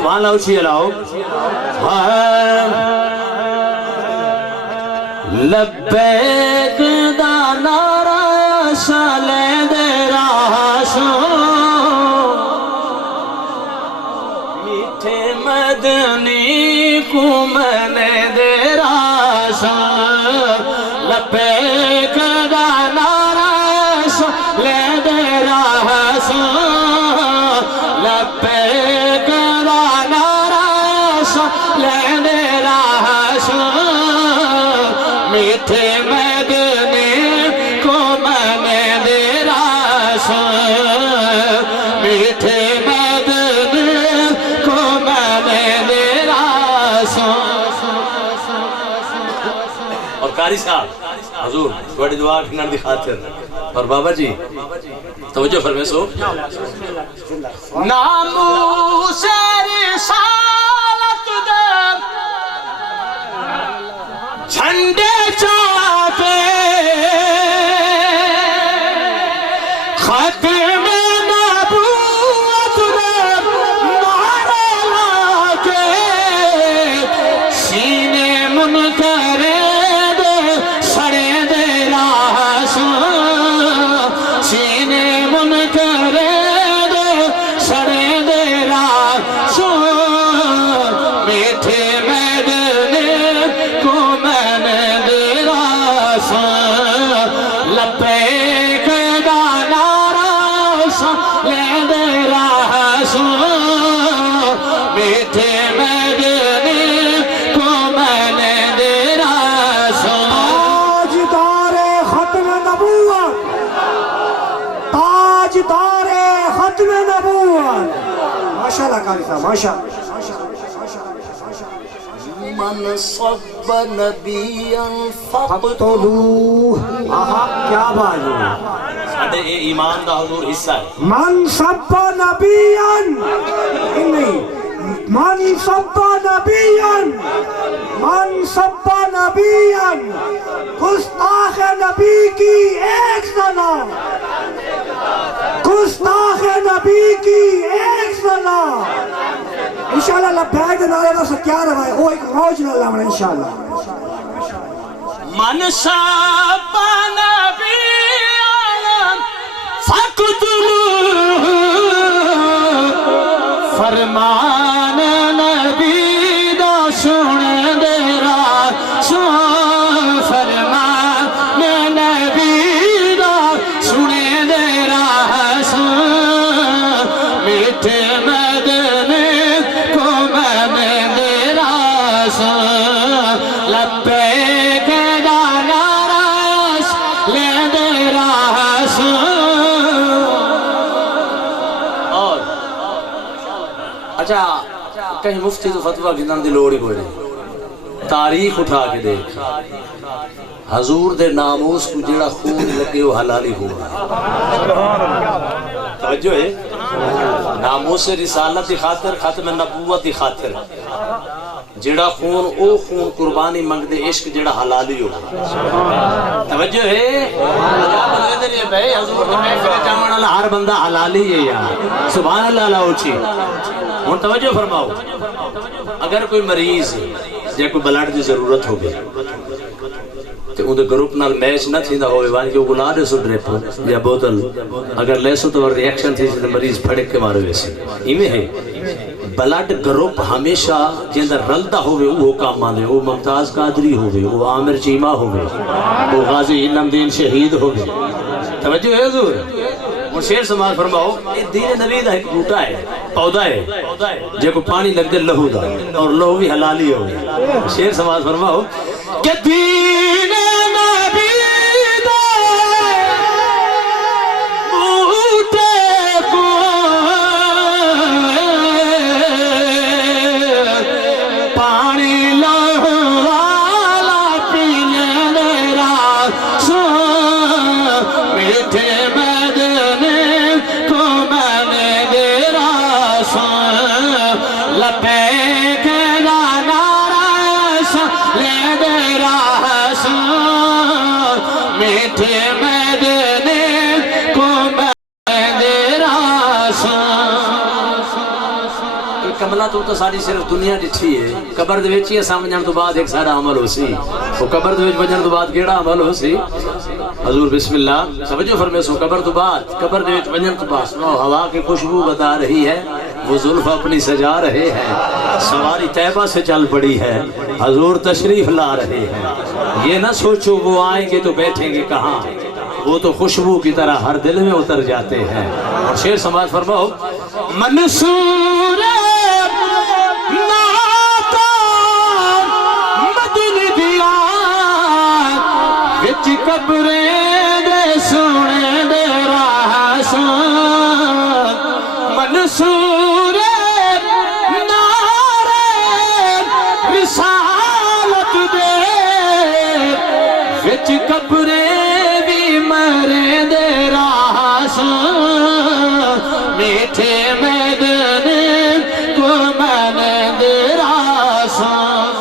سبحان اللہ اچھی علاؤ لبیک دا نعرہ شالے دے راشو میٹھے مدنی کو میں دے راشو لبیک دا نعرہ شالے دے راشو لبیک دا نعرہ شالے دے راشو میٹھے مدنی کو میں دے راشو میٹھے مدنی کو میں دے راشو اور قاری صاحب حضور تھوڑی دعا کنار دی خاطر اور بابا جی توجہ فرمائے سو ناموس رسالت دے جھنڈے چاہتے ختم نبوت میں نعرے لاکے سینے منکرے دے سڑے دے راشو سینے منکرے دے سڑے دے راشو میٹھے مدنی کو لبیک دا نعرہ شالے دے راشو میٹھے مدنی کو میں دے راشو تاجدار ختم نبوت تاجدار ختم نبوت ماشاءاللہ قاری صاحب ماشاءاللہ من صب نبیاں فقتلوہ کیا بات ہے ساڑھے ایمان دا حضور حصہ ہے من صب نبیاں نہیں من صب نبیاں من صب نبیاں گستاخ نبی کی ایک سنا گستاخ نبی کی ایک سنا انشاءاللہ لبیک دے نعرے دا سکیار ہے وہ ایک روج نہ لامنا انشاءاللہ من صب نبیاں فقتلوہ فرمان نبی دا سن دے راشو فرمان نبی دا سن دے راشو میٹھے مدنی کو میں دے راشو لبیک دا نعرہ شالے دے راشو اور اچھا کہیں مفتی تو فتوہ گنان دی لوڑی کوئی نہیں تاریخ اٹھا کے دیکھ حضور دے ناموس کو جڑا خون لگے وہ حلالی ہوا توجہ ہے ناموس رسالت دی خاطر ختم نبوت دی خاطر جڑا خون او خون قربانی منگ دے عشق جڑا حلالی ہو توجہ ہے حضور کے محفل جامن اللہ ہر بندہ حلالی ہے یار سبحان اللہ اللہ اچھی ہون توجہ فرماؤ اگر کوئی مریض جے کوئی بلڈ دی ضرورت ہو گئی تو اندھے گروپ نال میچ نہ تھی نہ ہوئے وانی کہ وہ گلا دے سو ڈریپ یا بوتل اگر لے سو تو ریاکشن تھی تو مریض پھڑک کے مارے ویسے ایمیں ہے بلڈ گروپ ہمیشہ جندر رلدہ ہوئے وہ کام مانے وہ ممتاز قادری ہوئے وہ عامر چیمہ ہوئے وہ غازی علم دین شہید ہوئے توجہ ہے حضور اور شیر سماعت فرماؤ دین نبی دا ایک بوٹا ہے پودا ہے جے کو پانی لگ دے لہو دا اور لہو بھی حلالی ہوئے شیر سماعت فرماؤ کہ دین نبی دا بوٹے کو پانی لہو والا پینے دے راشو میٹھے لبیک دا نعرہ شالے دے راشو میٹھے مدنی کو میں دے راشو کملا تو ساری صرف دنیا ڈٹھی ہے قبر دے وچ ہی سمجھن تو بعد ایک سارا عمل ہو سی وہ قبر دے وچ وجن تو بعد کیڑا عمل ہو سی حضور بسم اللہ سمجھو فرمے سو قبر تو بعد قبر دے وچ وجن تو بعد سنو ہوا کی خوشبو بتا رہی ہے وہ زلف اپنی سجا رہے ہیں سواری طیبہ سے چل پڑی ہے حضور تشریف لا رہے ہیں یہ نہ سوچو وہ آئیں گے تو بیٹھیں گے کہاں وہ تو خوشبو کی طرح ہر دل میں اتر جاتے ہیں اور شعر سماعت فرماؤ منصور ناتا مدن دیا وچ قبریں دے سونے دے راہ سان منصور نارے رسالت دے وچ قبریں مرے دے راہ سان میٹھے میدن کو میں نے دے راہ سان